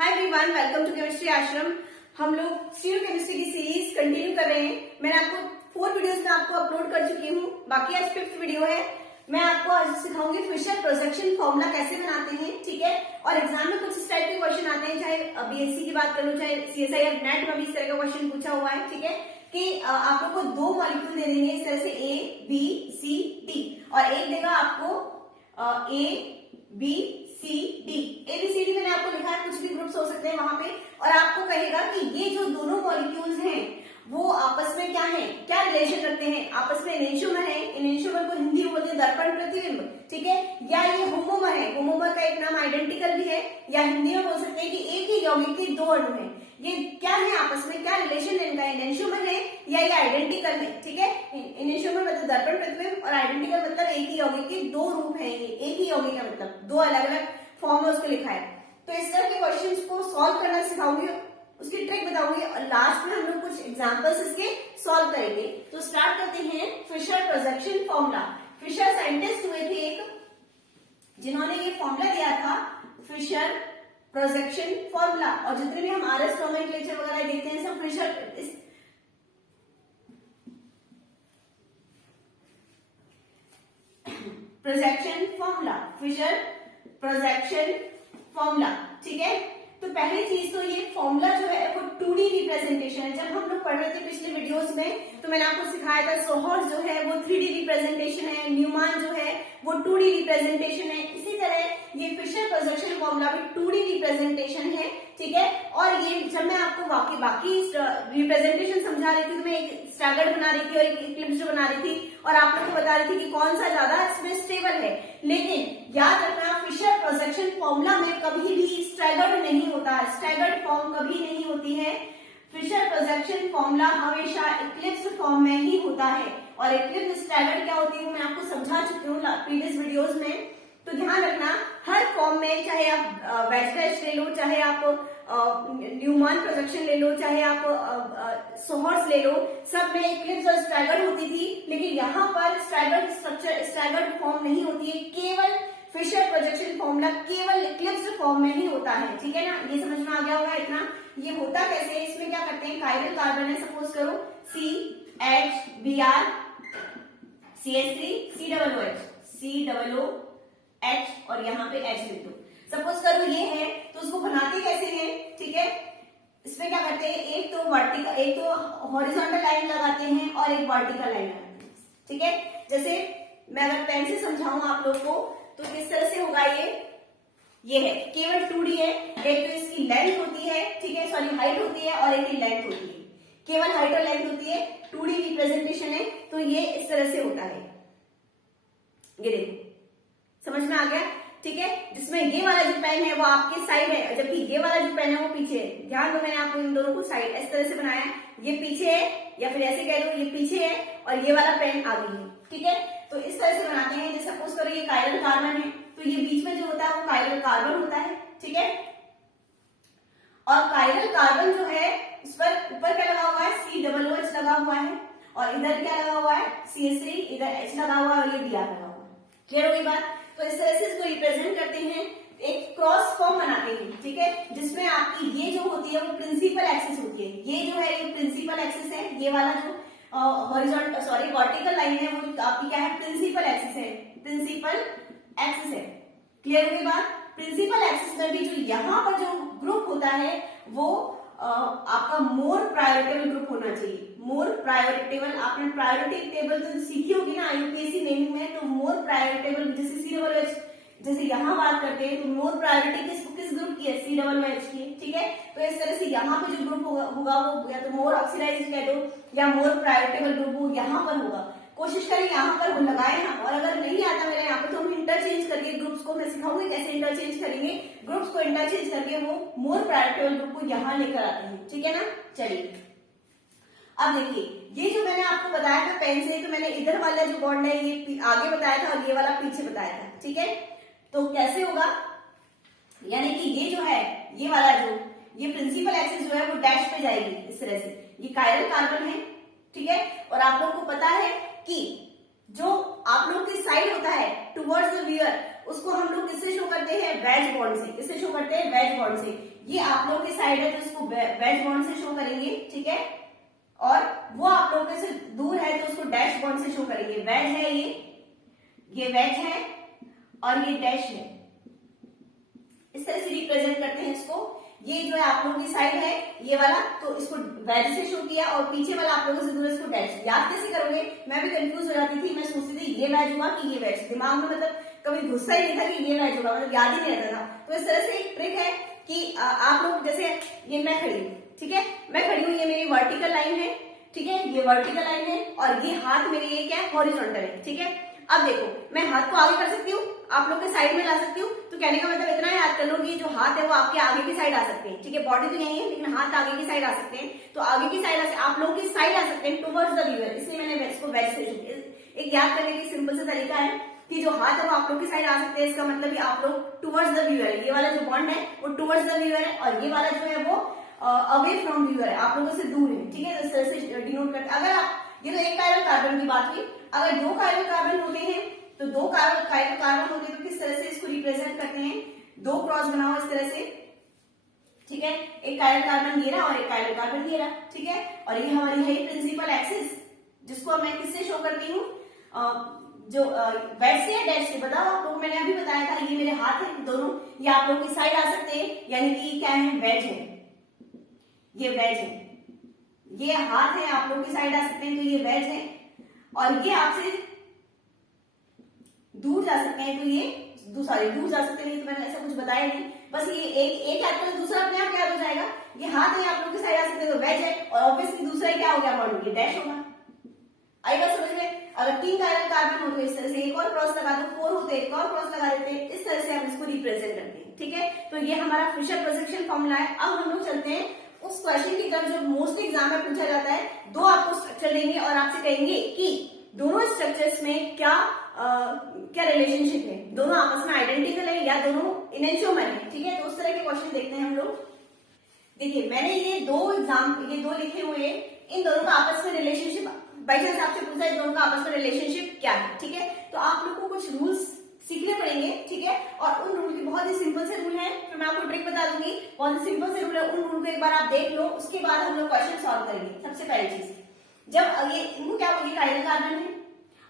Hi everyone, welcome to chemistry Ashram. हम लोग stereo chemistry की सीरीज कंटिन्यू कर रहे हैं। मैंने आपको 4 वीडियोस में आपको अपलोड कर चुकी हूँ, बाकी आज 5th वीडियो है। मैं आपको आज सिखाऊंगी फिशर प्रोजेक्शन फॉर्मूला कैसे बनाते हैं, ठीक है। और एग्जाम में कुछ इस टाइप के क्वेश्चन आते हैं, चाहे बीएससी की बात करूँ, चाहे सीएसआई या नेट में भी इस तरह का क्वेश्चन पूछा हुआ है, ठीक है। कि आप लोग को 2 मॉलिक्यूल दे देंगे इस तरह से ए बी सी डी, और एक देगा आपको A B C D. ABCD मैंने आपको लिखा है, कुछ भी ग्रुप्स हो सकते हैं वहां पे, और आपको कहेगा कि ये जो दोनों मॉलिक्यूल्स हैं वो आपस में क्या है, क्या रिलेशन रखते हैं, आपस में एनेंशियोमर है। एनेंशियोमर को हिंदी में बोलते हैं दर्पण प्रतिबिंब, ठीक है। या ये होमोमर है, होमोमर का एक नाम आइडेंटिकल भी है, या हिंदी में बोल सकते हैं कि एक ही यौगिक के 2 अणु हैं। ये क्या है आपस में, क्या रिलेशन इनका, एनेंशियोमर है या ये आइडेंटिकल है, ठीक है। एनेंशियोमर मतलब दर्पण प्रतिबिंब और आइडेंटिकल मतलब एक ही यौगिक के 2 रूप है। ये एक ही यौगिक का मतलब 2 अलग अलग फॉर्म में उसको लिखा है। तो इस तरह के क्वेश्चंस को सॉल्व करना सिखाऊंगी, उसकी ट्रिक बताऊंगी, और लास्ट में हम लोग कुछ एग्जांपल्स इसके सॉल्व करेंगे। तो स्टार्ट करते हैं Fisher projection formula. Fisher scientist हुए थे एक, जिन्होंने ये फॉर्मूला दिया था फिशर प्रोजेक्शन फॉर्मूला। और जितने भी हम आरएस नोमेनक्लेचर वगैरह देखते हैं सब Fisher projection formula, Fisher projection formula, ठीक है। तो पहली चीज तो ये फॉर्मूला जो है वो 2D रिप्रेजेंटेशन है। जब हम लोग पढ़ रहे थे पिछले वीडियोस में तो मैंने आपको सिखाया था सोहर्स जो है वो 3D रिप्रेजेंटेशन है, न्यूमान जो है वो 2D रिप्रेजेंटेशन है। इसी तरह ये फिशर प्रोजेक्शन फॉर्मूला भी 2D रिप्रेजेंटेशन है, ठीक है। और ये जब मैं आपको बाकी रिप्रेजेंटेशन समझा रही थी तो मैं एक स्टैगर्ड बना रही थी और एक इक्लिप्स बना रही थी, और आप लोग को बता रही थी कि कौन सा ज्यादा इसमें स्टेबल है। लेकिन याद रखना फिशर प्रोजेक्शन फॉर्मूला में कभी भी स्टैगर्ड नहीं होता है, स्टैगर्ड फॉर्म कभी नहीं होती है। फिशर प्रोजेक्शन फॉर्मूला हमेशा इक्लिप्स फॉर्म में ही होता है, और इक्लिप्स स्टैगर्ड क्या होती है वो मैं आपको समझा चुकी हूँ प्रीवियस वीडियोस में। तो ध्यान रखना हर फॉर्म में, चाहे आप वेजरेज ले लो, चाहे आप न्यूमान प्रोजेक्शन ले लो, चाहे आप सोहर्स ले लो, सब में इक्लिप्स और स्टैगर्ड होती थी। लेकिन यहाँ पर स्टैगर्ड स्ट्रक्चर, स्टैगर्ड फॉर्म नहीं होती है। केवल फिशर प्रोजेक्शन फॉर्मूला केवल इक्लिप्स फॉर्म में ही होता है, ठीक है ना। ये समझ में आ गया होगा इतना। ये होता कैसे है, इसमें क्या करते हैं, कायरल कार्बन है, सपोज करो CH CH3 COOH और यहाँ पे H लिख दो। सपोज करो ये है, तो उसको बनाते कैसे हैं, ठीक है। इसमें क्या करते हैं, एक तो वर्टिकल, एक तो हॉरिजॉन्टल लाइन लगाते हैं और एक वर्टिकल लाइन लगाते हैं, ठीक है। जैसे मैं अगर पेन से समझाऊं आप लोग को तो किस तरह से होगा, ये है केवल 2D है। एक तो इसकी लेंथ होती है, ठीक है, सॉरी हाइट होती है, और एक की लेंथ होती है। केवल हाइट और लेंथ होती है, 2D रिप्रेजेंटेशन है। तो ये इस तरह से होता है, ये देखो, समझ में आ गया, ठीक है। जिसमें ये वाला जो पेन है वो आपके साइड है, जबकि ये वाला जो पेन है वो पीछे है। ध्यान दो, मैंने आपको इन दोनों को साइड इस तरह से बनाया है। ये पीछे है, या फिर ऐसे कह दो ये पीछे है और ये वाला पेन आगे है, ठीक है। तो इस तरह से बनाते हैं। जैसे सपोज करो ये कायरल कार्बन है, तो ये बीच में जो होता है वो कायरल कार्बन होता है, ठीक है। और कायरल कार्बन जो है उस पर ऊपर क्या लगा हुआ है, COOH लगा हुआ है, और इधर क्या लगा हुआ है, CH3, इधर H लगा हुआ है, और ये Br लगा हुआ है। क्लियर होगी बात। तो इस तरह से इसको रिप्रेजेंट करते हैं, एक क्रॉस फॉर्म बनाते हैं, ठीक है। जिसमें आपकी ये जो होती है वो प्रिंसिपल एक्सिस होती है। ये जो है ये प्रिंसिपल एक्सिस है, ये वाला जो हॉरिजॉन्टल सॉरी वर्टिकल लाइन है वो आपकी क्या है, प्रिंसिपल एक्सिस है, प्रिंसिपल एक्सिस है। क्लियर होगी बात। प्रिंसिपल एक्सिस में भी जो यहाँ पर जो ग्रुप होता है वो आपका मोर प्रायोरिटेबल ग्रुप होना चाहिए। मोर प्रायोरिटेबल, आपने प्रायोरिटी टेबल तो सीखी होगी ना यूपीएससी नेमिंग में। तो मोर प्रायोरिटेबल जैसे COOH, जैसे यहाँ बात करते हैं तो मोर प्रायोरिटी किस ग्रुप की है, COOH की, ठीक है। तो इस तरह से यहाँ पे जो ग्रुप होगा वो या तो मोर ऑक्सीडाइज्ड कह दो या मोर प्रायोरिटेबल ग्रुप यहाँ पर होगा। कोशिश करें यहाँ पर लगाए ना, और अगर नहीं आता मेरे यहाँ पे तो हम इंटरचेंज करके ग्रुप्स को, मैं सिखाऊंगी कैसे इंटरचेंज करेंगे, ग्रुप्स को इंटरचेंज करके वो मोर प्रायोरिटेबल ग्रुप को यहाँ लेकर आते हैं, ठीक है ना। चलिए अब देखिए, ये जो मैंने आपको बताया था पेन से, तो मैंने इधर वाला जो बॉन्ड है ये आगे बताया था और ये वाला पीछे बताया था, ठीक है। तो कैसे होगा, यानी कि ये जो है ये वाला जो ये प्रिंसिपल एक्सिस जो है वो डैश पे जाएगी इस तरह से। ये कायरल कार्बन है, ठीक है। और आप लोगों को पता है कि जो आप लोग की साइड होता है टुवर्ड्स द व्यूअर, उसको हम लोग किससे शो करते हैं, वेज बॉन्ड से। किससे शो करते हैं, वेज बॉन्ड से। ये आप लोग की साइड है तो इसको वेज बॉन्ड से शो करेंगे, ठीक है। और वो आप लोगों से दूर है तो उसको डैश बॉन्ड से शो करेंगे। वेज है ये वेज है और ये डैश है। इस तरह से रिप्रेजेंट करते हैं इसको। ये जो है आप लोगों की साइड है ये वाला, तो इसको वेज से शो किया, और पीछे वाला आप लोगों से दूर इसको डैश। याद कैसे करोगे, मैं भी कंफ्यूज हो जाती थी, मैं सोचती थी ये वेज हुआ कि ये वेज, दिमाग में मतलब कभी घुसता ही नहीं था कि ये वेज होगा, मतलब याद ही नहीं रहता था। तो इस तरह से एक ट्रिक है कि आप लोग जैसे ये मैं खड़ी हूँ, ठीक है, मैं खड़ी हूँ, ये मेरी वर्टिकल लाइन है, ठीक है, ये वर्टिकल लाइन है, और ये हाथ मेरे ये क्या है, हॉरिजॉन्टल है, ठीक है। अब देखो मैं हाथ को आगे कर सकती हूँ, आप लोग के साइड में ला सकती हूँ, तो कहने का मतलब इतना याद कर लो कि जो हाथ है वो आपके आगे की साइड आ सकते हैं, ठीक है। बॉडी तो यही है लेकिन हाथ आगे की साइड आ सकते हैं, तो आगे की साइड आप लोगों की साइड आ सकते हैं टुवर्ड्स द व्यूअर, इसलिए मैंने इसको वेज से एक याद करने की सिंपल सा तरीका है कि जो हाथ है वो आप लोग की साइड आ सकते हैं, इसका मतलब कि आप लोग टुवर्ड्स द व्यूअर है। ये वाला जो बॉन्ड है वो टुवर्ड्स द व्यूअर है, और ये वाला जो है वो अवे फ्रॉम व्यूअर है, आप लोगों से दूर है, ठीक है। इस तरह से डिनोट करते। अगर आप ये तो एक कायरल कार्बन की बात हुई, अगर दो कायरल कार्बन होते हैं तो दो कायरल कार्बन होते हैं तो किस तरह से इसको रिप्रेजेंट करते हैं, दो क्रॉस बनाओ इस तरह से, ठीक है। एक कायरल कार्बन ये रहा और एक कायरल कार्बन ये रहा, ठीक है। और ये हमारी है प्रिंसिपल एक्सिस, जिसको मैं किससे शो करती हूँ, जो वेज से या डैश से, बताओ आप लोग। मैंने अभी बताया था ये मेरे हाथ है दोनों, ये आप लोग की साइड आ सकते हैं, यानी कि क्या है, वेज है, ये वेज है। ये हाथ है आप लोग की साइड आ सकते हैं तो ये वेज है, और ये आपसे दूर जा सकते हैं तो ये सॉरी दूर जा सकते नहीं, तो मैंने ऐसा कुछ बताया नहीं, बस ये एक याद करो, दूसरा अपने आप याद हो जाएगा। ये हाथ है आप लोग की साइड आ सकते हैं तो वेज है, और ऑब्वियसली दूसरा क्या हो गया, बॉन्ड, ये डैश होगा। आई बात समझ में। अगर 3 कायरल कार्बन हो तो इस तरह से एक और क्रॉस लगा दो, 4 होते एक और क्रॉस लगा देते हैं, इस तरह से हम इसको रिप्रेजेंट करते हैं, ठीक है। तो ये हमारा फिशर प्रोजेक्शन फॉर्मूला है। अब हम लोग चलते हैं उस क्वेश्चन की तरफ जो मोस्टली एग्जाम में पूछा जाता है। दो आपको स्ट्रक्चर देंगे और आपसे कहेंगे कि दोनों स्ट्रक्चर्स में क्या रिलेशनशिप है, दोनों आपस में आइडेंटिकल है या दोनों इनेंशियोमर है, ठीक है। तो उस तरह के क्वेश्चन देखते हैं हम लोग। देखिए मैंने ये दो लिखे हुए, इन दोनों का आपस में रिलेशनशिप, बाई चांस आपसे पूछा है दोनों का आपस में रिलेशनशिप क्या है, ठीक है। तो आप लोग को कुछ रूल्स सीखने पड़ेंगे, ठीक है। और उन रूल की बहुत ही सिंपल से रूल है, फिर मैं आपको ट्रिक बता दूंगी, बहुत ही सिंपल से रूल है। उन रूल को एक बार आप देख लो, उसके बाद हम लोग क्वेश्चन सॉल्व करेंगे। सबसे पहली चीज, जब ये इनको क्या बोलिए, कायरल कार्बन है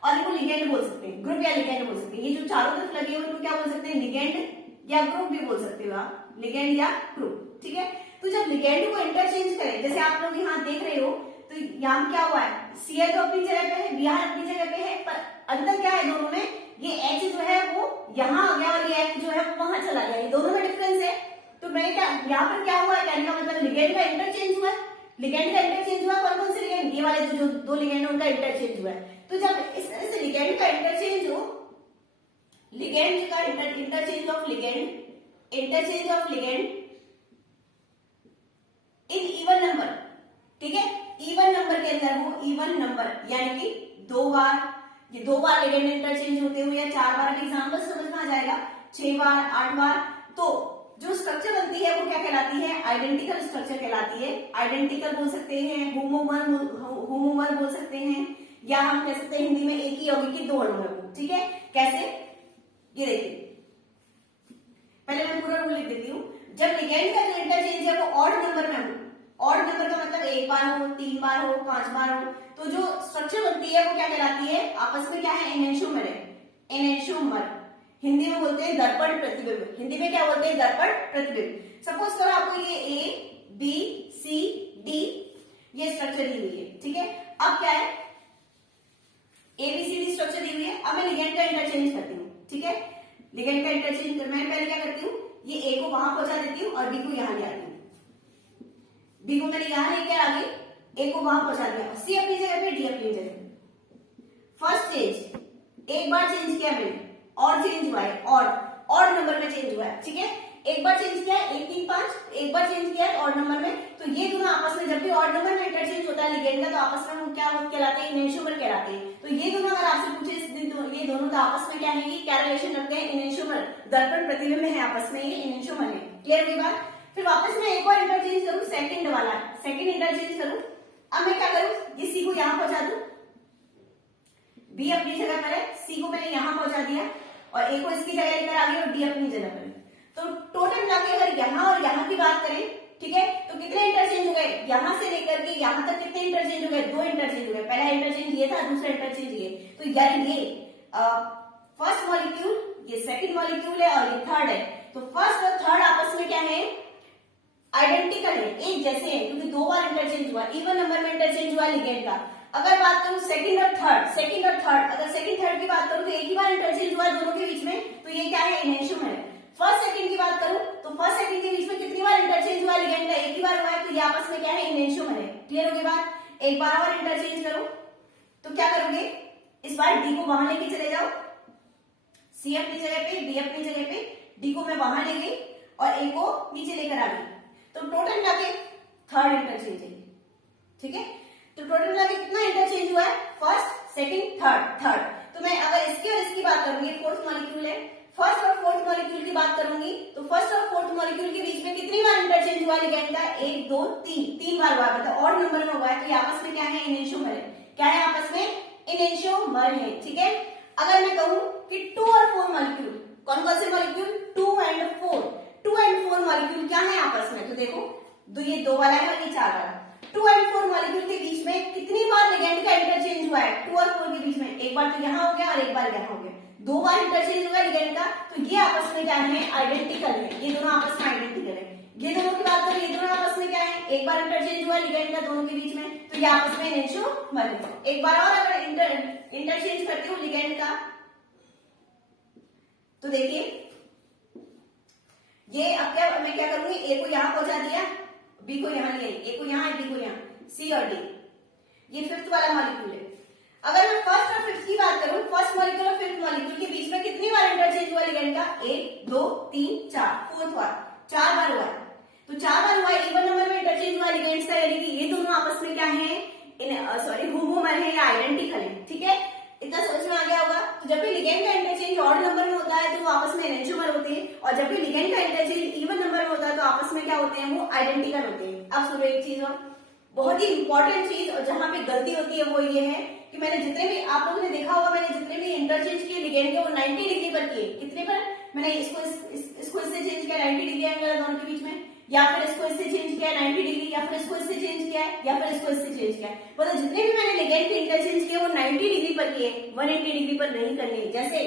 और इनको लिगेंड बोल सकते हैं, ग्रुप या लिगेंड बोल सकते हैं। ये जो चारों तरफ लगे हुए इनको क्या बोल सकते हैं, लिगेंड या ग्रुप भी बोल सकते हो आप, लिगेंड या ग्रुप, ठीक है। तो जब लिगेंड को इंटरचेंज करें, जैसे आप लोग यहाँ देख रहे हो, तो यहाँ क्या हुआ है, Cl तो अपनी जगह पे है, Br अपनी जगह पे है, पर अंतर क्या है दोनों में, ये H जो है वो यहाँ आ गया और ये F जो है वो वहां चला गया, ये दोनों में डिफरेंस है। तो मैं क्या यहाँ पर क्या हुआ है, कहने का मतलब लिगेंड का इंटरचेंज हुआ है, लिगेंड का इंटरचेंज हुआ, कौन कौन से लिगेंड, ये वाले जो दो लिगेंड उनका इंटरचेंज हुआ है। तो जब इस तरह से लिगेंड का इंटरचेंज हो, लिगेंड का interchange of ligand in even number, ठीक है, इवन नंबर के अंदर हो, इवन नंबर यानी कि दो बार लिगेंड इंटरचेंज होते हुए, या 4 बार, एग्जाम्पल समझ में आ जाएगा, 6 बार 8 बार, तो जो स्ट्रक्चर बनती है वो क्या कहलाती है, आइडेंटिकल स्ट्रक्चर कहलाती है। आइडेंटिकल बोल सकते हैं, होमोमर बोल सकते हैं, या हम कह सकते हैं हिंदी में एक ही यौगिक की दो अणु है, ठीक है। कैसे, ये देखिए, पहले मैं पूरा रूल लिख देती हूँ। जब लिगेंड का जो इंटरचेंज है वो ऑड नंबर में हो, ऑड नंबर का मतलब 1 बार हो, 3 बार हो, 5 बार हो, तो जो स्ट्रक्चर बनती है वो क्या कहलाती है, आपस में क्या है, एनेंशियोमर है, एनेंशियोमर। हिंदी में बोलते हैं दर्पण प्रतिबिंब, हिंदी में क्या बोलते हैं, दर्पण प्रतिबिंब। सपोज करो आपको ये A B C D ये स्ट्रक्चर दी हुई है, ठीक है। अब क्या है, ABCD स्ट्रक्चर दी हुई है, अब मैं लिगेंड का इंटरचेंज करती हूँ, ठीक है। लिगेंड का इंटरचेंज कर, मैं पहले क्या करती हूँ, ये A को वहां पहुंचा देती हूँ और B को यहाँ ले आती हूँ। B को मैंने यहाँ लेके आगे, A को वहां पहुंचा दिया, C अपनी जगह पे, D अपनी जगह। फर्स्ट चेंज, एक बार चेंज किया मैंने और चेंज हुआ है, और नंबर में चेंज हुआ है, ठीक है। एक बार चेंज किया 1 3 5, एक बार चेंज किया और नंबर में, तो ये दोनों आपस में, जब भी और नंबर में इंटरचेंज होता है लिगेंड का, तो आपस में वो क्या कहलाते हैं, इनेंशियोमर कहलाते हैं। तो ये दोनों अगर आपसे पूछे इस दिन, तो ये दोनों तो आपस में क्या है, क्या रिलेशन रखते हैं, इनेंशियोमर, दर्पण प्रतिबिंब है आपस में, ये इनेंशियोमर है। क्लियर हुई बात। फिर वापस मैं एक और इंटरचेंज करूं, सेकंड वाला, सेकंड इंटरचेंज करूं। अब मैं क्या करूं, ये C को यहां पहुंचा दूं, B अपनी जगह पर है, C को मैंने यहां पहुंचा दिया, और ए को इसकी जगह लेकर आ गई और डी अपनी जगह पर। तो टोटल मिला के अगर यहाँ और यहाँ की बात करें, ठीक है, तो कितने इंटरचेंज हो गए, यहां से लेकर के यहां तक कितने इंटरचेंज हो गए, 2 इंटरचेंज हो गए। पहला इंटरचेंज ये था, दूसरा इंटरचेंज ये। तो यार ये फर्स्ट मॉलिक्यूल, ये सेकंड मॉलिक्यूल है और ये थर्ड है। तो फर्स्ट और थर्ड आपस में क्या है, आइडेंटिकल है, एक जैसे है, क्योंकि 2 बार इंटरचेंज हुआ, इवन नंबर में इंटरचेंज हुआ लिगेंड का। अगर बात करूं सेकंड और थर्ड, अगर सेकंड थर्ड की बात करूं तो एक ही बार इंटरचेंज हुआ दोनों के बीच में, तो ये क्या है, इनेंशियोमर है। फर्स्ट सेकंड की बात करूं तो फर्स्ट सेकंड के बीच में कितनी बार इंटरचेंज हुआ लिगेंड का, एक ही बार हुआ है, तो ये आपस में क्या है, इनेंशियोमर है। क्लियर हो गई बात। एक बार और इंटरचेंज करो तो क्या करोगे, इस बार डी को वहां लेके चले जाओ, सी अपनी जगह पे, डी अपनी जगह पे, डी को मैं वहां ले गई और ए को नीचे लेकर आ गई। तो टोटल मिला के थर्ड इंटरचेंज है, ठीक है। तो टोटल मिला के कितना इंटरचेंज हुआ है, फर्स्ट सेकंड थर्ड। तो मैं अगर इसकी और इसकी बात करूंगी, फोर्थ मॉलिक्यूल है, फर्स्ट और फोर्थ मॉलिक्यूल की बात करूंगी तो फर्स्ट और फोर्थ मॉलिक्यूल के बीच में कितनी बार इंटरचेंज हुआ लिगेंड का, 1 2 3 बार हुआ, मतलब ऑड नंबर में हुआ है। तो ये आपस में क्या है, इनेंशियोमर है। क्या है, आपस में इनेंशियोमर है, ठीक है। अगर मैं कहूं कि 2 और 4 मॉलिक्यूल, कौन कौन से मॉलिक्यूल, 2 एंड 4 मॉलिक्यूल क्या है आपस में, तो देखो ये 2 वाला है और ये 4 वाला। 2 एंड 4 मॉलिक्यूल के बीच में कितनी बार लिगेंड का इंटरचेंज हुआ है, 2 और 4 के बीच में, एक बार तो यहाँ हो गया और एक बार यहाँ हो गया, 2 बार इंटरचेंज हुआ लिगेंड का। तो ये आपस में क्या है, आइडेंटिकल है, ये दोनों आपस में आइडेंटिकल है। ये दोनों की बात करें, ये दोनों आपस में क्या है, एक बार इंटरचेंज हुआ लिगेंड का दोनों के बीच में, तो ये आपस में इनेंशियोमर है। एक बार और अगर इंटरचेंज करते हो लिगेंड का, तो देखिए ये अब क्या, मैं क्या करूंगी, ए को यहां पहुंचा दिया, बी को यहां ले, ए को यहां, बी को यहां, सी और डी, ये फिफ्थ वाला मॉलिक्यूल है। अगर मैं फर्स्ट और फिफ्थ की बात करूं, फर्स्ट मॉलिक्यूल और फिफ्थ मॉलिक्यूल के बीच में कितनी बार इंटरचेंज हुआ लिगेंड का, 1 2 3 4, फोर्थ बार 4 बार हुआ है। तो 4 बार हुआ, इवन नंबर में इंटरचेंज हुआ लिगेंड्स का, यानी कि ये दोनों आपस में क्या है, होमोमर है या आइडेंटिकल है, ठीक है। इतना समझ में आ गया होगा। तो जब भी लिगेंड का इंटरचेंज ऑड नंबर में होता है तो वो आपस में इनेंशियोमर होते हैं, और जब भी लिगेंड का इंटरचेंज इवन नंबर में होता है तो आपस में क्या होते हैं, वो आइडेंटिकल होते हैं। अब सुनो एक चीज और, बहुत ही इंपॉर्टेंट चीज, और जहां पे गलती होती है वो ये है कि मैंने जितने भी, आप लोगों ने देखा होगा, मैंने जितने भी इंटरचेंज किए लिगेंड के, वो 90 डिग्री पर किए। कितने पर, मैंने इसको इससे चेंज किया 90 डिग्री एंगल दोनों के बीच में, या फिर इसको इससे चेंज किया 90 डिग्री, या फिर इसको इससे चेंज किया है, या फिर इसको इससे चेंज किया है। मतलब जितने भी मैंने लिगेंड के इंटरचेंज किए वो 90 डिग्री पर किए, 180 डिग्री पर नहीं करने। जैसे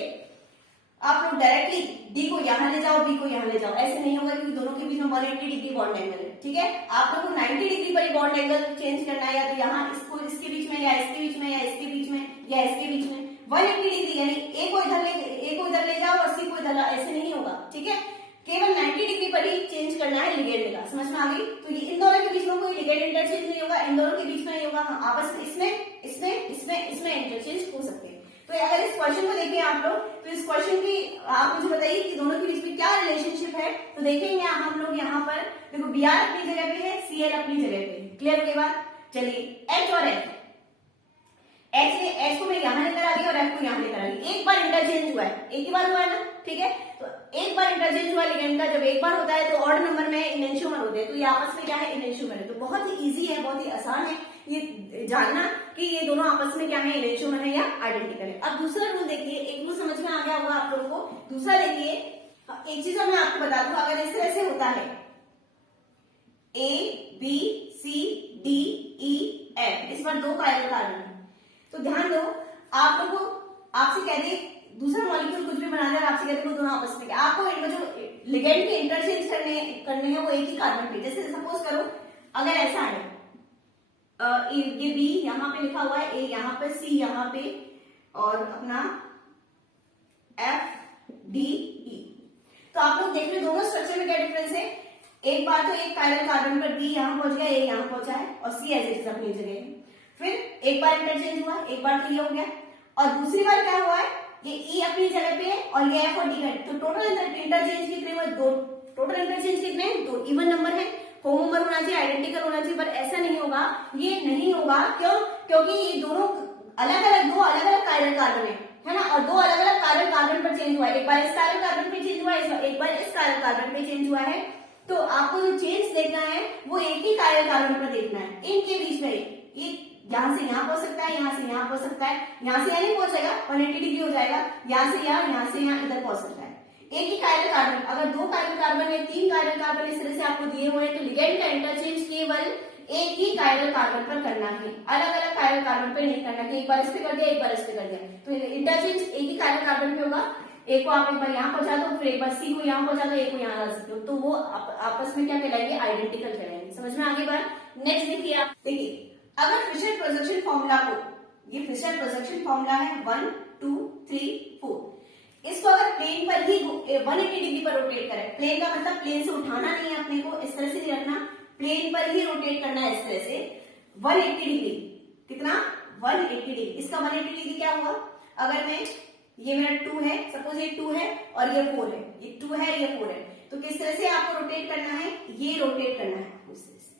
आप लोग डायरेक्टली डी को यहां ले जाओ, बी को यहां ले जाओ, ऐसे नहीं होगा, क्योंकि दोनों के बीच में 180 डिग्री बॉन्ड एंगल है, ठीक है। आप लोग को 90 डिग्री पर बॉन्ड एंगल चेंज करना है, या तो यहाँ इसको इसके बीच में, या इसके बीच में, या इसके बीच में, या इसके बीच में 180 डिग्री, यानी ए को इधर ले जाओ और सी को इधर, ऐसे नहीं होगा, ठीक है। केवल 90 डिग्री पर ही चेंज करना है लिगेंड का, समझ में आ गई। तो ये इन दोनों के बीच में कोई लिगेंड इंटरचेंज नहीं होगा, इन दोनों के बीच में नहीं होगा, आपस में इसमें इंटरचेंज हो सकते हैं। तो अगर इस क्वेश्चन को देखें आप लोग, तो इस क्वेश्चन की आप मुझे बताइए कि दोनों के बीच में क्या रिलेशनशिप है। तो देखेंगे हम लोग यहाँ पर, देखो बी आर अपनी जगह पे है, सी एल अपनी जगह पे, क्लियर हो गई बात। चलिए एच और एफ, एच को मैं यहाँ लेकर आ गई और एफ को यहाँ लेकर आ गई। एक बार इंटरचेंज हुआ है, एक ही बार हुआ है ना, ठीक है। तो एक बार इंटरचेंज हुआ लिगेंड का, जब एक बार होता है तो ऑड नंबर में इनेंशियोमर होते हैं, तो ये आपस में क्या है, इनेंशियोमर है। तो बहुत ही इजी है, बहुत ही आसान है ये जानना कि ये दोनों आपस में क्या है, इनेंशियोमर है या आइडेंटिकल है। अब दूसरा रूल देखिए, एक रूल समझ में आ गया होगा आप लोगों को। दूसरा देखिए, एक चीज मैं आपको बता दूं, अगर इस तरह से होता है A B C D E F, इस पर 2 कायरल कार्बन है, तो ध्यान दो, आप लोग को आपसे कह दे दूसरा मॉलिक्यूल कुछ भी बना दे, आपसे कहते हैं दोनों आपस में, आपको इनको जो लिगेंड के इंटरचेंज करने हैं वो एक ही कार्बन पे। जैसे सपोज करो अगर ऐसा है, ये बी यहाँ पे लिखा हुआ है, ए यहाँ पे, सी यहाँ पे, और अपना एफ डी ई, तो आप लोग देख रहे दोनों स्ट्रक्चर में क्या डिफरेंस है। एक बार तो एक कायरल कार्बन पर बी यहाँ पहुंच गया, ए यहाँ पहुंचा है, और सी एज इट इज अपनी जगह है। फिर एक बार इंटरचेंज हुआ, एक बार तो ये हो गया, और दूसरी बार क्या हुआ है, ये ई अपनी जगह पे है और ये एफ और डी है। तो टोटल इंटरचेंज कितने हुए, 2। टोटल इंटरचेंज कितने हैं, 2। इवन नंबर है, होमोमर होना चाहिए, आइडेंटिकल होना चाहिए, पर ऐसा नहीं होगा, ये नहीं होगा। क्यों, क्योंकि ये दोनों अलग अलग कायरल कार्बन है ना, और 2 अलग अलग कायरल कार्बन पर चेंज हुआ है। एक बार इस कायरल कार्बन पे चेंज हुआ है, एक बार इस कायरल कार्बन पे चेंज हुआ है। तो आपको जो चेंज देखना है वो एक ही कायरल कार्बन पर देखना है, इनके बीच में ये यहाँ से यहाँ पहुंच सकता है, यहाँ से यहाँ पहुंच सकता है, यहाँ से यहाँ नहीं पहुंचेगा, 180 डिग्री हो जाएगा, यहाँ से यहाँ इधर पहुंच सकता है। एक ही कायरल कार्बन, अगर 2 कायरल कार्बन या 3 कायरल कार्बन इस तरह से आपको दिए हुए हैं तो लिगेंड का इंटरचेंज केवल एक ही कायरल कार्बन पर करना है, अलग अलग कायरल कार्बन पर नहीं करना कि एक बार इस पे कर दिया, एक बार इस पे कर दिया। तो इंटरचेंज एक ही कायरल कार्बन पे होगा। एक को आप एक बार यहाँ पहुंचा दो, फिर एक बार सी को यहाँ पहुंचा दो, एक को यहाँ ला सकते हो, तो वो आपस में क्या कहलाएंगे, आइडेंटिकल कहलाएंगे। समझ में आगे बात। नेक्स्ट देखिए आप, देखिए अगर फिशर प्रोजेक्शन फॉर्मूला को, ये फिशर प्रोजेक्शन फॉर्मूला है 1 2 3 4, इसको अगर प्लेन पर ही 180 डिग्री पर रोटेट करें, प्लेन का मतलब प्लेन से उठाना नहीं है अपने को, इस तरह से नहीं रखना, प्लेन पर ही रोटेट करना है इस तरह से 180 डिग्री। कितना? 180 डिग्री। इसका 180 डिग्री क्या हुआ? अगर मैं, ये मेरा 2 है, सपोज ये 2 है और ये 4 है, ये 2 है ये 4 है, तो किस तरह से आपको रोटेट करना है, ये रोटेट करना है आपको इस तरह से,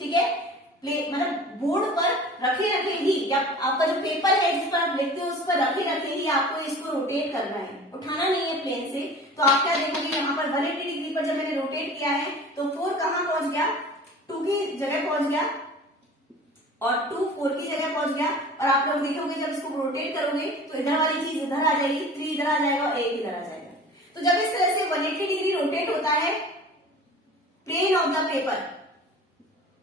ठीक है। प्लेन मतलब बोर्ड पर रखे रखे ही, या आपका जो पेपर है जिस पर आप लिखते हो उस पर रखे रखे ही आपको इसको रोटेट करना है, उठाना नहीं है प्लेन से। तो आप क्या देखोगे, यहाँ पर 180 डिग्री पर जब मैंने रोटेट किया है तो 4 कहाँ पहुंच गया, 2 की जगह पहुंच गया, और 2 4 की जगह पहुंच गया। और आप लोग देखोगे जब इसको रोटेट करोगे तो इधर वाली चीज इधर आ जाएगी, 3 इधर आ जाएगा और 1 इधर आ जाएगा। तो जब इस तरह से 180 डिग्री रोटेट होता है plane of the paper,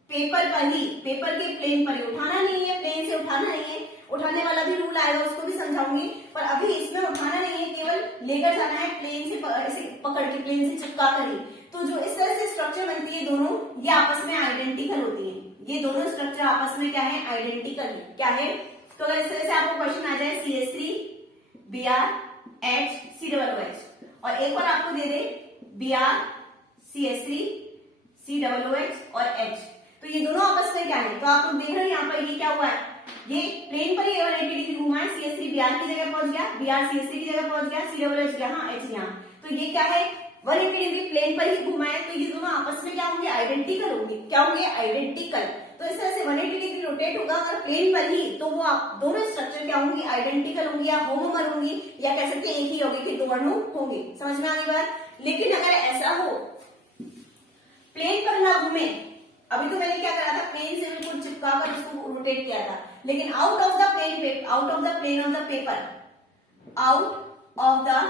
paper पर ही, पेपर के प्लेन पर ही, उठाना नहीं है, प्लेन से उठाना नहीं है। उठाने वाला भी रूल आएगा, उसको भी समझाऊंगी, पर अभी इसमें उठाना नहीं है, केवल लेकर जाना है प्लेन से, ऐसे पकड़ के प्लेन से चिपका कर ही। तो जो इस तरह से स्ट्रक्चर बनती है दोनों, ये आपस में आइडेंटिकल होती है, ये दोनों स्ट्रक्चर आपस में क्या है, आइडेंटिकल है। क्या है? तो अगर इस तरह से आपको क्वेश्चन आ जाए CH3 Br H COOH, और एक बार आपको दे दे Br CH3 COOH और H, तो ये दोनों आपस में क्या है, तो आप लोग देख रहे हैं यहाँ पर ये क्या हुआ है, ये प्लेन पर ही 180 डिग्री घुमा है, CH3 Br की जगह पहुंच गया, Br CH3 की जगह पहुंच गया, COOH यहाँ, H यहाँ, तो ये क्या है, 180 डिग्री प्लेन पर ही घुमा है, तो ये दोनों आपस में क्या होंगे, आइडेंटिकल होंगे। क्या होंगे? आइडेंटिकल। तो इस तरह से 180 डिग्री रोटेट होगा अगर प्लेन पर ही, तो वो आप दोनों स्ट्रक्चर क्या होंगी, आइडेंटिकल होंगी या होमोमर होंगी, या कह सकते हैं एक ही होगी कि दो अणु होंगे। समझ में आने बात। लेकिन अगर ऐसा हो प्लेन पर ना घूमे, अभी तो मैंने क्या करा था, प्लेन से बिल्कुल चिपका कर उसको रोटेट किया था, लेकिन out of the plane, out of the plane of the paper, out of the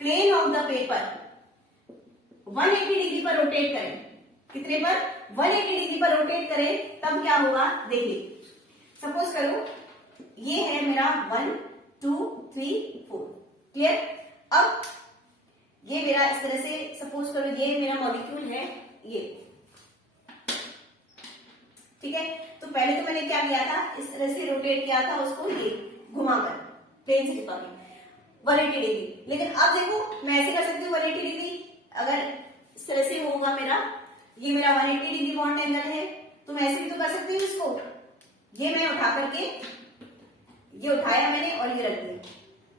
plane of the paper 180 degree पर रोटेट करें। कितने पर? 180 डिग्री पर रोटेट करें, तब क्या होगा देखिए। सपोज करो ये है मेरा 1 2 3 4, क्लियर। अब ये मेरा इस तरह से, सपोज करो ये मेरा मॉलिक्यूल है, ये ठीक है। तो पहले तो मैंने क्या किया था, इस तरह से रोटेट किया था उसको, ये घुमाकर प्लेन से चिपका के 180 डिग्री। लेकिन अब देखो मैं ऐसे कर सकती हूँ 180 डिग्री, अगर इस तरह से होगा मेरा, ये मेरा 180 डिग्री बॉन्ड एंगल है, तो मैं ऐसे भी तो कर सकती हूँ इसको, ये मैं उठा करके, ये उठाया मैंने और ये रख दिया,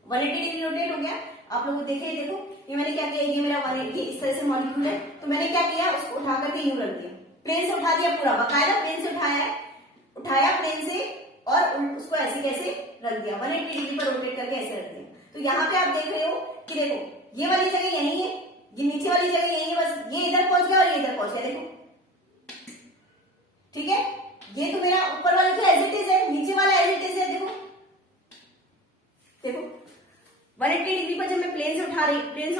180 डिग्री रोटेट हो गया। आप लोग देखे, देखो ये मैंने क्या किया, ये मेरा 180 इस तरह से मॉलिक्यूल है, तो मैंने क्या किया, उसको उठा करके यूं रख दिया, प्लेन से उठा दिया पूरा, बकायदा प्लेन से उठाया है, उठाया प्लेन से और उसको ऐसे कैसे रख दिया, 180 डिग्री पर रोटेट करके ऐसे रख दिया। तो यहाँ पे आप देख रहे हो कि देखो ये वाली जगह यही है, ये नीचे वाली जगह यही है, बस ये इधर पहुंच गया और ये इधर पहुंच गया, देखो ठीक है। ये तो मेरा ऊपर वाला तो एज इट इज है, नीचे वाला एज इट इज है, देखो देखो 180 डिग्री पर जब मैं प्लेन से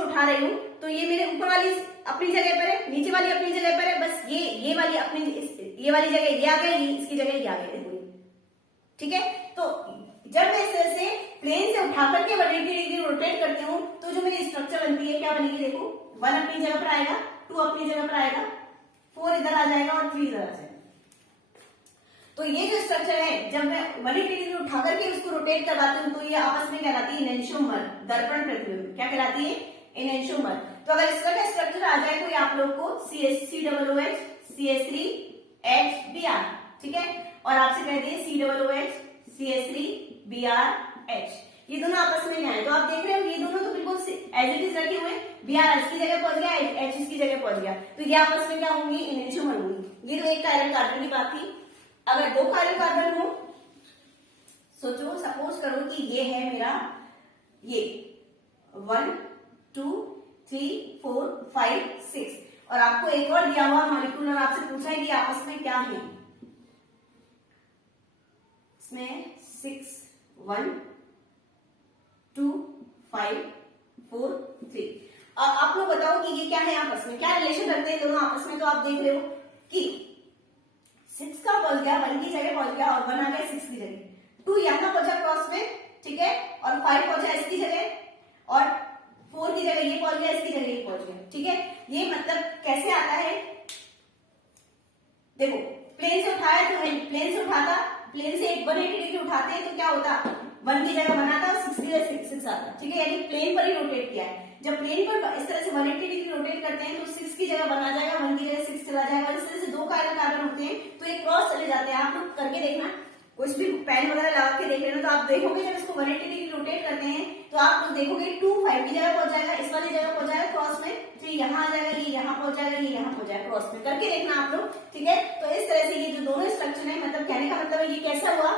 उठा रही हूँ, तो ये मेरे ऊपर वाली अपनी जगह पर है, नीचे वाली अपनी जगह पर है, बस ये वाली अपनी, ये वाली जगह ये आ गई, इसकी जगह ये आ गई, देखो ठीक है। तो जब मैं इस तरह से प्लेन से उठा करके 180 डिग्री रोटेट करती हूँ, तो जो मेरी स्ट्रक्चर बनती है क्या बनेगी, देखो 1 अपनी जगह पर आएगा, 2 अपनी जगह पर आएगा, 4 इधर आ जाएगा और 3 इधर आ जाएगा। तो ये जो स्ट्रक्चर है, जब मैं 180 डिग्री उठा करके उसको रोटेट करवाती हूँ, तो ये आपस में कहलाती है एनेंटियोमर, दर्पण प्रतिबिंब। क्या कहलाती है? एनेंटियोमर। तो अगर इस तरह का स्ट्रक्चर आ जाए तो ये आप लोग को COOH CH3 H Br, ठीक है, और आपसे कह दिए COOH CH3 Br H, ये दोनों आपस में क्या है, तो आप देख रहे हो ये दोनों तो बिल्कुल एज इट इज रखे हुए, Br इसकी जगह पहुंच गया, H इसकी जगह पहुंच गया, तो ये आपस में क्या होंगी, एनेंटियोमर होंगी। ये तो एक कायरल कार्बन की बात थी। अगर 2 कायरल कार्बन हो, सोचो सपोज करो कि ये है मेरा, ये 1 2 3 4 5 6, और आपको एक और दिया हुआ मॉलिक्यूल और आपसे पूछा है कि आपस में क्या है, इसमें 6 1 2 5 4 3। आप लोग बताओ कि ये क्या है आपस में, क्या रिलेशन रखते हैं दोनों आपस में। तो आप देख रहे हो कि 6 का पहुंच गया 1 की जगह पहुंच गया और 1 आ गया 6 की जगह, 2 यहां पहुंचा क्रॉस में, ठीक है, और 5 पहुंचा इसकी जगह और 4 की जगह ये पहुंच गया, इसकी जगह ये पहुंच गया, ठीक है। ये मतलब कैसे आता है, देखो प्लेन से उठाया तो प्लेन से उठाता, प्लेन से 180 डिग्री उठाते हैं तो क्या होता, 1 की जगह बनाता और 6 की जगह 6 आता, ठीक है। यानी प्लेन पर ही रोटेट किया है। जब प्लेन पर इस तरह से 180 डिग्री रोटेट करते हैं तो 6 की जगह बना जाएगा, 1 की जगह 6 चला जाएगा। इस तरह से 2 कायरल कार्बन होते हैं तो ये क्रॉस चले जाते हैं। आप लोग करके देखना, कुछ भी पेन वगैरह लगा के देख लेना, तो आप देखोगे जब इसको 180 डिग्री रोटेट करते हैं तो आप लोग देखोगे 2 5 की जगह पहुंच जाएगा, इस वाली जगह पहुंच जाएगा क्रॉस में, 3 यहाँ आ जाएगा, ये यहाँ पहुंच जाएगा, ये यहाँ पहुंच जाएगा क्रॉस में। करके देखना आप लोग, ठीक है। तो इस तरह से ये जो दोनों स्ट्रक्चर है, मतलब कहने का मतलब है ये कैसा हुआ,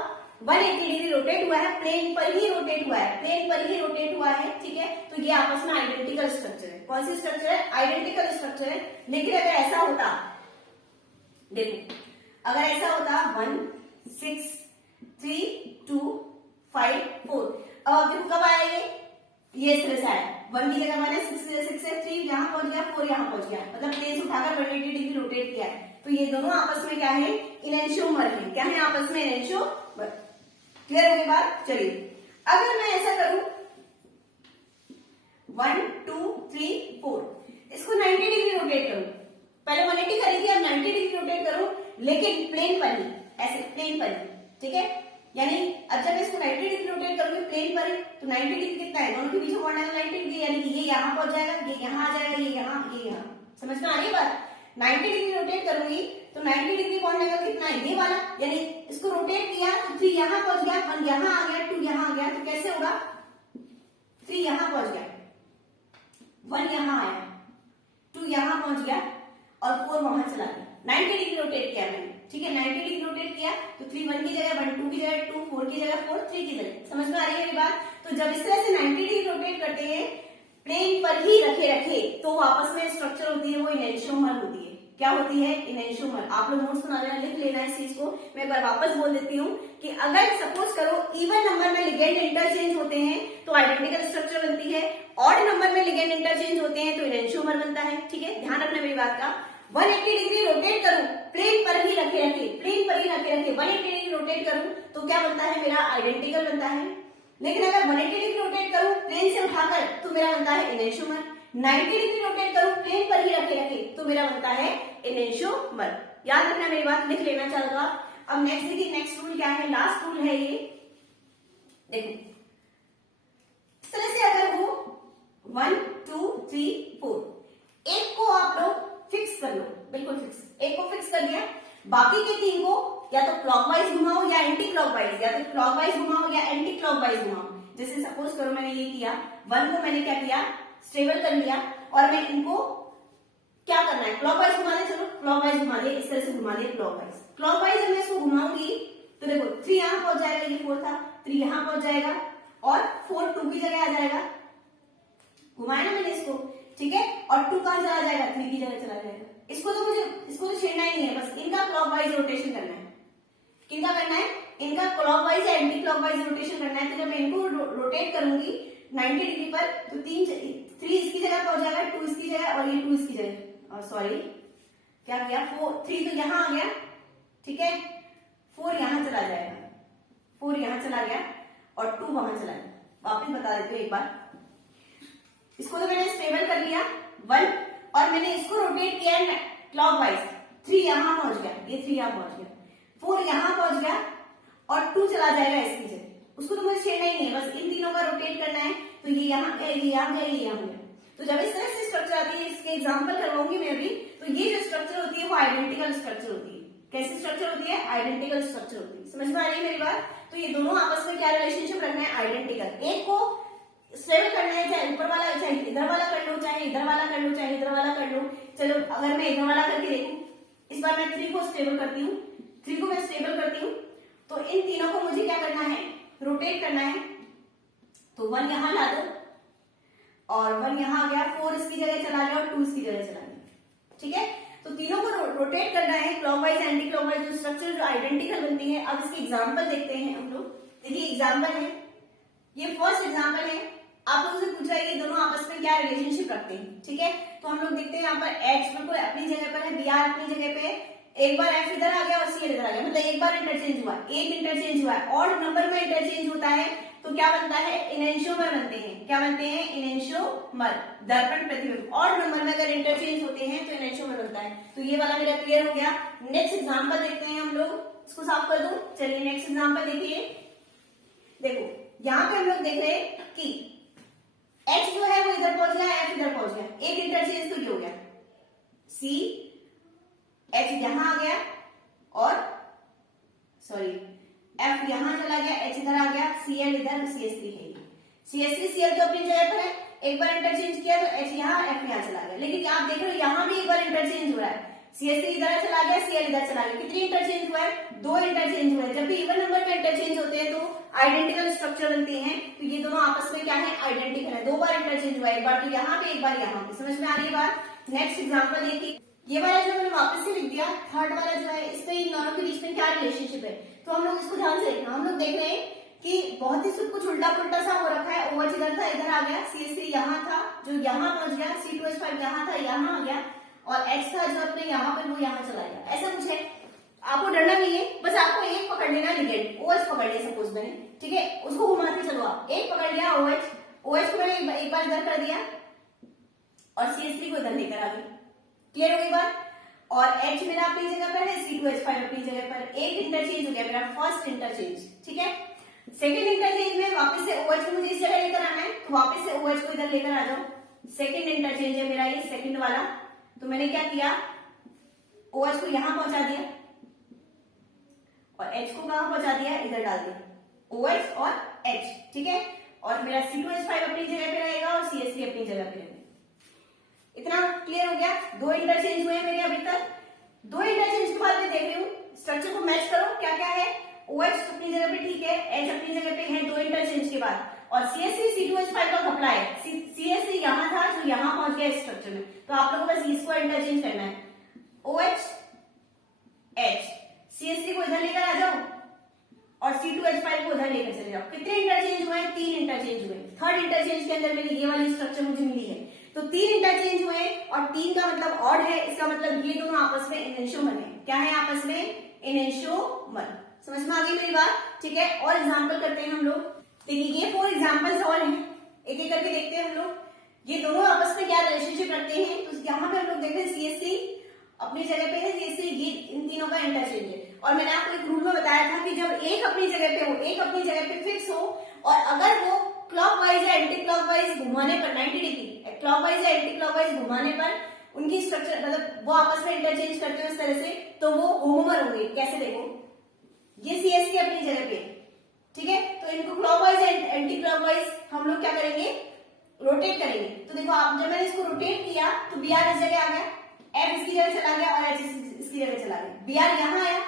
180 डिग्री रोटेट हुआ है, प्लेन पर ही रोटेट हुआ है, प्लेन पर ही रोटेट हुआ है, ठीक है। तो ये आपस में आइडेंटिकल स्ट्रक्चर है। कौन सी स्ट्रक्चर है, आइडेंटिकल स्ट्रक्चर है। लेकिन अगर ऐसा होता, देखो अगर ऐसा होता 1 6 3 2 5 4, अब देखो कब आया ये इस तरह से आया, 1 की जगह 1 है, 6 है, 3 यहाँ पहुंच गया, 4 यहाँ पहुंच गया, मतलब प्लेन से उठाकर 180 डिग्री रोटेट किया है। तो ये दोनों आपस में क्या है, इनएंशियोमर है। क्या है आपस में, इनएंशियोमर। क्लियर होगी बात। चलिए अगर मैं ऐसा करूं 1 2 3 4, इसको 90 डिग्री रोटेट करूं, पहले 180 करी थी, अब 90 डिग्री रोटेट करूं, लेकिन प्लेन पर ही, ऐसे प्लेन पर ही, ठीक है। यानी अब जब इसको 90 डिग्री रोटेट करूंगी प्लेन पर ही, तो 90 डिग्री कितना है, दोनों के बीच में 90 डिग्री, यानी कि ये यहाँ पहुंच जाएगा, ये यहाँ आ जाएगा, ये यहाँ, ये यहाँ। समझ में आ रही बात। 90 डिग्री रोटेट करूंगी तो 90 डिग्री कौन लेगा, कितना है, ये वाला, यानी इसको रोटेट किया तो 3 यहाँ पहुंच गया, 1 यहाँ आ गया, 2 यहाँ आ गया, तो कैसे होगा, 3 यहाँ पहुंच गया, 1 यहाँ आया, 2 यहाँ पहुंच गया और 4 वहां चला गया। 90 डिग्री रोटेट किया मैंने, ठीक है। 90 डिग्री रोटेट किया तो 3 1 की जगह 1, 2 की जगह 2, 4 की जगह 4, 3 की जगह। समझ में आ रही है मेरी बात। तो जब इस तरह से 90 डिग्री रोटेट करते हैं प्लेन पर ही रखे तो आपस में स्ट्रक्चर होती है वो इनएंशियोमर होती है। क्या होती है, इनएंशियोमर। आप लोग नोट्स बना लेना, लिख लेना इस चीज को। मैं एक बार वापस बोल देती हूँ कि अगर सपोज करो इवन नंबर में लिगेंड इंटरचेंज होते हैं तो आइडेंटिकल स्ट्रक्चर बनती है, ऑड नंबर में लिगेंड इंटरचेंज होते हैं तो इनएंशियोमर बनता है, ठीक है। ध्यान रखना मेरी बात का। 180 डिग्री रोटेट करूं प्लेन पर ही रखे प्लेन पर ही रखे 180 डिग्री रोटेट करूं तो क्या बनता है, मेरा आइडेंटिकल बनता है। लेकिन अगर 180 डिग्री रोटेट करूं प्लेन से उठाकर तो मेरा बनता है इनएंशियोमर। 90 डिग्री रोटेट करूं प्लेन पर ही रखे तो मेरा बनता है इनएंशियोमर। याद रखना मेरी बात, लिख लेना चाहूंगा। अब नेक्स्ट देखिए, नेक्स्ट रूल क्या है, लास्ट रूल है ये। देखो इस तरह से अगर वो 1 2 3 4, एक को आप लोग फिक्स कर लो, बिल्कुल फिक्स, एक को फिक्स कर दिया, बाकी के 3 को या तो क्लॉकवाइज घुमाओ या एंटी क्लॉकवाइज, या तो क्लॉकवाइज घुमाओ या एंटी क्लॉकवाइज घुमाओ। जैसे सपोज करो मैंने ये किया, 1 को मैंने क्या किया, स्टेबल कर लिया और मैं इनको क्या करना है, क्लॉकवाइज घुमा दे, चलो क्लॉकवाइज घुमा दिए, इस तरह से घुमा दिए क्लॉकवाइज। क्लॉकवाइज मैं इसको घुमाऊंगी तो देखो 3 यहाँ पहुंच जाएगा, ये 4 था, 3 यहाँ पहुंच जाएगा और 4 2 की जगह आ जाएगा, घुमाया ना मैंने इसको, ठीक है। और 2 कहां चला जाएगा, 3 की जगह चला जाएगा। इसको तो छेड़ना ही नहीं है, बस इनका क्लॉकवाइज रोटेशन करना है। किनका करना है, इनका क्लॉकवाइज या एंटी क्लॉकवाइज रोटेशन करना है। तो जब मैं इनको रोटेट करूंगी 90 डिग्री पर तो 3 इसकी जगह पहुंच जाएगा, 2 इसकी जगह और ये 2 इसकी जगह, सॉरी क्या किया, 3 तो यहां आ गया, ठीक है, 4 यहां चला जाएगा, 4 यहां चला गया और 2 वहां चला गया। वापिस बता देते हैं एक बार, इसको तो मैंने स्टेबल कर लिया 1 और मैंने इसको रोटेट किया है क्लॉकवाइज, 3 यहां पहुंच गया, ये 3 यहां पहुंच गया, 4 यहां पहुंच गया और 2 चला जाएगा इसकी जगह। उसको तो मुझे छेड़ना ही नहीं है, बस इन तीनों का रोटेट करना है। तो ये यहाँ गया, ये यहाँ गया, ये यहाँ गया। तो जब इस तरह से स्ट्रक्चर आती है, इसके एग्जांपल करवाऊंगी मैं अभी, तो ये जो स्ट्रक्चर होती है वो आइडेंटिकल स्ट्रक्चर होती है। कैसी स्ट्रक्चर होती है, आइडेंटिकल स्ट्रक्चर होती है। समझ में आ रही है मेरी बात। तो ये दोनों आपस में क्या रिलेशनशिप रखना है, आइडेंटिकल। एक को स्टेबल करना है, चाहे ऊपर वाला, चाहे इधर वाला कर लो, चाहे इधर वाला कर लो, चाहे इधर वाला कर लो। चलो अगर मैं इधर वाला करके देखूं, इस बार मैं 3 को स्टेबल करती हूँ, 3 को मैं स्टेबल करती हूँ, तो इन तीनों को मुझे क्या करना है, रोटेट करना है। तो 1 यहां ला दो और 1 यहां आ गया, 4 इसकी जगह चला गया और 2 इसकी जगह चला गया, ठीक है। तो तीनों को रोटेट करना है क्लॉकवाइज एंटी क्लॉकवाइज, जो स्ट्रक्चर जो आइडेंटिकल बनती है। अब इसकी एग्जांपल देखते हैं हम लोग। देखिए एग्जांपल है, ये फर्स्ट एग्जांपल है। आप लोगों से पूछा है ये दोनों आपस में क्या रिलेशनशिप रखते हैं, ठीक है। तो हम लोग देखते हैं यहाँ पर एच बिल्कुल अपनी जगह पर है, बी आर अपनी जगह पे है, एक बार एफ इधर आ गया और सी इधर आ गया, मतलब एक बार इंटरचेंज हुआ, एक इंटरचेंज हुआ है। और नंबर में इंटरचेंज होता है तो क्या बनता है, इनेंशियोमर बनते हैं। क्या बनते हैं, इनेंशियोमर, दर्पण प्रतिबिंब। और नंबर में अगर इंटरचेंज होते हैं तो इनेंशियोमर बनता है। तो ये वाला मेरा क्लियर हो गया। नेक्स्ट एग्जांपल देखते हैं हम लोग, इसको साफ कर दूं। चलिए नेक्स्ट एग्जांपल देखिए। देखो यहाँ पे हम लोग देख रहे हैं कि H जो है वो इधर पहुंच गया, F इधर पहुंच गया, एक इंटरचेंज तो ये हो गया, C H यहां आ गया और सॉरी F यहां चला गया, H इधर आ गया, Cl इधर, CH3 है। CH3 Cl तो अपनी जगह पर है, एक बार इंटरचेंज किया तो H यहां, F यहां चला गया। लेकिन आप देख रहे हो यहां भी एक बार इंटरचेंज हो रहा है, CH3 इधर चला गया, Cl इधर चला गया। कितनी इंटरचेंज हुआ है, 2 इंटरचेंज हुए। जब भी इवन नंबर में इंटरचेंज होते हैं तो आइडेंटिकल स्ट्रक्चर बनते हैं। तो ये दोनों आपस में क्या है, आइडेंटिकल है। 2 बार इंटरचेंज हुआ है, एक बार तो यहाँ पे, एक बार यहाँ पे। समझ में आ रही है बात। नेक्स्ट एग्जांपल ये वाला जो मैंने वापस से लिख दिया, थर्ड वाला जो है, इसमें इन दोनों के बीच में क्या रिलेशनशिप है, तो हम लोग इसको ध्यान से देखना। हम लोग देख रहे हैं कि बहुत ही सब कुछ उल्टा पुल्टा सा हो रखा है। OH इधर था, इधर आ गया, CH3 यहाँ था जो यहाँ पहुंच गया, C2H5 यहाँ था, यहाँ आ गया, और H था जो अपने यहाँ पर वो यहाँ चला गया। ऐसा कुछ है, आपको डरना नहीं है, बस आपको एक पकड़ लेना, लिगेंड OH पकड़ लिया सपोज मैंने, ठीक है। उसको घुमाते चलो आप, एक पकड़ लिया OH को मैंने एक बार इधर कर दिया और CH3 को इधर लेकर आ गई। क्लियर हो गई बात। और H मेरा अपनी जगह पर है, C2H5 अपनी जगह पर। एक इंटरचेंज हो गया मेरा, फर्स्ट इंटरचेंज, ठीक है। सेकंड इंटरचेंज में वापस से OH को मुझे इस जगह लेकर आना है, तो वापस से OH को इधर लेकर आ जाओ। सेकंड इंटरचेंज है मेरा ये, सेकंड वाला। तो मैंने क्या किया, OH को यहां पहुंचा दिया और H को कहां पहुंचा दिया, इधर डाल दिया, OH और H, ठीक है। और मेरा C2H5 अपनी जगह पे रहेगा और CH3 अपनी जगह पे रहेगा। इतना क्लियर हो गया। 2 इंटरचेंज हुए मेरे अभी तक। 2 इंटरचेंज के बाद मैं देख रही हूँ स्ट्रक्चर को मैच करो, क्या क्या है। OH अपनी जगह पे ठीक है, H अपनी जगह पे है 2 इंटरचेंज के बाद, और CH3 C2H5 का घपला है। CH3 यहाँ था जो यहाँ पहुंच गया इस स्ट्रक्चर में, तो आप लोगों को बस इसको इंटरचेंज करना है। OH H, CH3 को इधर लेकर आ जाओ और C2H5 को उधर लेकर चले जाओ। कितने इंटरचेंज हुए, 3 इंटरचेंज हुए। थर्ड इंटरचेंज के अंदर मेरी ये वाली स्ट्रक्चर मुझे मिली है। तो 3 इंटरचेंज हुए और 3 का मतलब ऑड है, इसका मतलब ये दोनों आपस में इनेंशियोमर है। क्या है आपस में, इनेंशियोमर। समझ में आ गई मेरी बात, ठीक है। और एग्जांपल करते हैं हम लोग। देखिए ये 4 एग्जांपल्स और हैं, एक एक करके देखते हैं हम लोग। ये दोनों आपस में क्या रिलेशनशिप रखते हैं, तो यहाँ पे हम लोग देखते हैं CH3 अपनी जगह पे है, CH3 ये इन तीनों का इंटरचेंज है। और मैंने आपको एक रूल में बताया था कि जब एक अपनी जगह पे हो, एक अपनी जगह पे फिक्स हो, और अगर वो क्लॉकवाइज या एंटी क्लॉकवाइज घुमाने पर 90 डिग्री क्लॉकवाइज या एंटी क्लॉकवाइज घुमाने पर उनकी स्ट्रक्चर मतलब वो आपस में इंटरचेंज करते हैं इस तरह से, तो वो होमोमर होंगे। कैसे, देखो ये CH3 अपनी जगह पे, ठीक है। तो इनको क्लॉकवाइज या एंटी क्लॉकवाइज हम लोग क्या करेंगे, रोटेट करेंगे। तो देखो आप, जब मैंने इसको रोटेट किया तो Br इस जगह आ गया, F इसकी जगह चला गया और H इसकी जगह चला गया। Br यहाँ आया,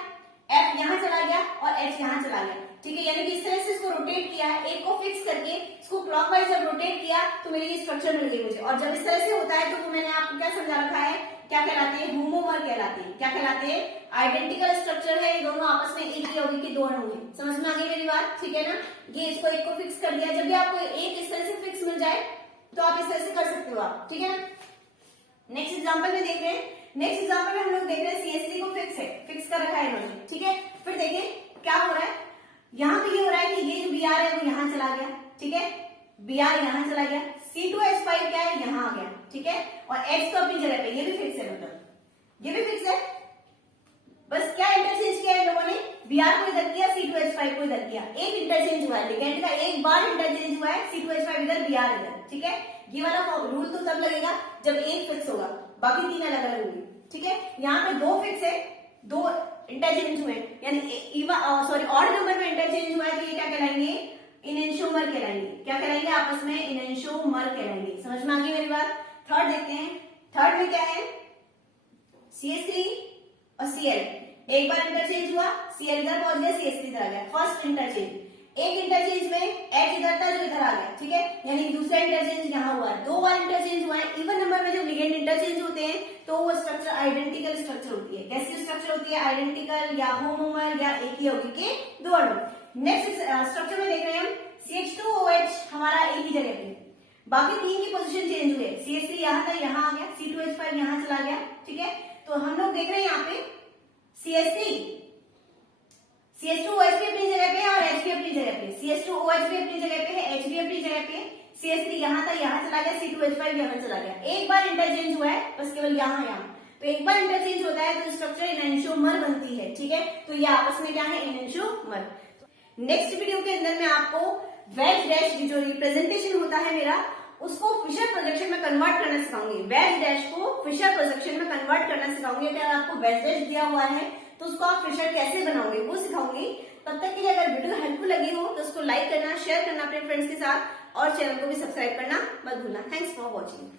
F यहाँ चला गया और H यहाँ चला गया, ठीक है। यानी कि इस तरह से इसको रोटेट किया है, एक को फिक्स करके इसको क्लॉकवाइज जब रोटेट किया तो मेरी ये स्ट्रक्चर मिल गई मुझे। और जब इस तरह से होता है तो मैंने आपको क्या समझा रखा है, क्या कहलाते हैं, होमोमर कहलाते हैं। क्या कहलाते हैं, आइडेंटिकल स्ट्रक्चर है, ये दोनों आपस में एक ही होगी कि 2 अणु है। समझ में आ गई मेरी बात, ठीक है ना। ये इसको एक को फिक्स कर दिया, जब भी आपको एक इस तरह से फिक्स मिल जाए तो आप इस तरह से कर सकते हो आप, ठीक है ना। नेक्स्ट एग्जाम्पल में देख रहे हैं, नेक्स्ट एग्जाम्पल में हम लोग देख रहे हैं CH3 को फिक्स है, फिक्स कर रखा है इन्होंने, ठीक है। फिर देखें क्या हो रहा है, यहाँ पे ये हो रहा है कि ये जो Br है वो यहाँ चला गया, ठीक है, Br यहाँ चला गया, C2H5 क्या है, यहाँ आ गया, ठीक है। और H तो अपनी जगह पे, ये भी फिक्स है, मतलब ये भी फिक्स है। बस क्या इंटरचेंज किया इन लोगों ने, Br को इधर किया, C2H5 को इधर किया, एक इंटरचेंज हुआ है, लिगेंड का एक बार इंटरचेंज हुआ है, C2H5 इधर, Br इधर, ठीक है। ये वाला रूल तो तब लगेगा जब एक फिक्स होगा, बाकी 3 अलग अलग होंगे, ठीक है। यहाँ पे 2 फिक्स है, 2 इंटरचेंज हुए, यानी ऑड नंबर में इंटरचेंज हुआ है, तो ये क्या कहलाएंगे, इनेंशियोमर कहलाएंगे। क्या कहलाएंगे आपस में, इनेंशियोमर कहलाएंगे। समझ में आ गई मेरी बात। थर्ड देखते हैं, थर्ड में क्या है, CH3 और Cl एक बार इंटरचेंज हुआ, Cl इधर पहुंच गया, CH3 इधर आ गया, फर्स्ट इंटरचेंज। एक इंटरचेंज में एच इधर था जो इधर आ गया, ठीक है, यानी दूसरा इंटरचेंज यहाँ हुआ है, 2 बार इंटरचेंज हुआ है। इवन नंबर में जब लिगेंड इंटरचेंज होते हैं तो वो स्ट्रक्चर आइडेंटिकल स्ट्रक्चर होती है। कैसी स्ट्रक्चर होती है? आइडेंटिकल या होमोमर या एक ही यौगिक के दो अणु। नेक्स्ट स्ट्रक्चर में देख रहे हैं हम CH2OH हमारा एक ही जगह पे, बाकी तीन की पोजीशन चेंज हुई है। CH3 यहाँ था, यहाँ आ गया, C2H5 यहाँ चला गया, ठीक है। तो हम लोग देख रहे हैं यहाँ पे CH2OH भी अपनी जगह पे है और H भी अपनी जगह पे। CH2OH भी अपनी जगह पे है, H भी अपनी जगह पे है। CH3 यहाँ था, यहाँ चला गया, C2H5 यहाँ चला गया। एक बार इंटरचेंज हुआ है बस, केवल यहाँ यहाँ। तो एक बार इंटरचेंज होता है तो स्ट्रक्चर एनेंटियोमर बनती है, ठीक है। तो ये आपस में क्या है? एनेंटियोमर। नेक्स्ट वीडियो के अंदर मैं आपको वेज डैश जो रिप्रेजेंटेशन होता है मेरा, उसको फिशर प्रोजेक्शन में कन्वर्ट करना सिखाऊंगी। वेज डैश को फिशर प्रोजेक्शन में कन्वर्ट करना सिखाऊंगी। अगर आपको वेज डैश दिया हुआ है तो उसको आप फिशर कैसे बनाओगे वो सिखाऊंगी। तब तक के लिए अगर वीडियो हेल्पफुल लगी हो तो उसको लाइक करना, शेयर करना अपने फ्रेंड्स के साथ और चैनल को भी सब्सक्राइब करना मत भूलना। Thanks for watching.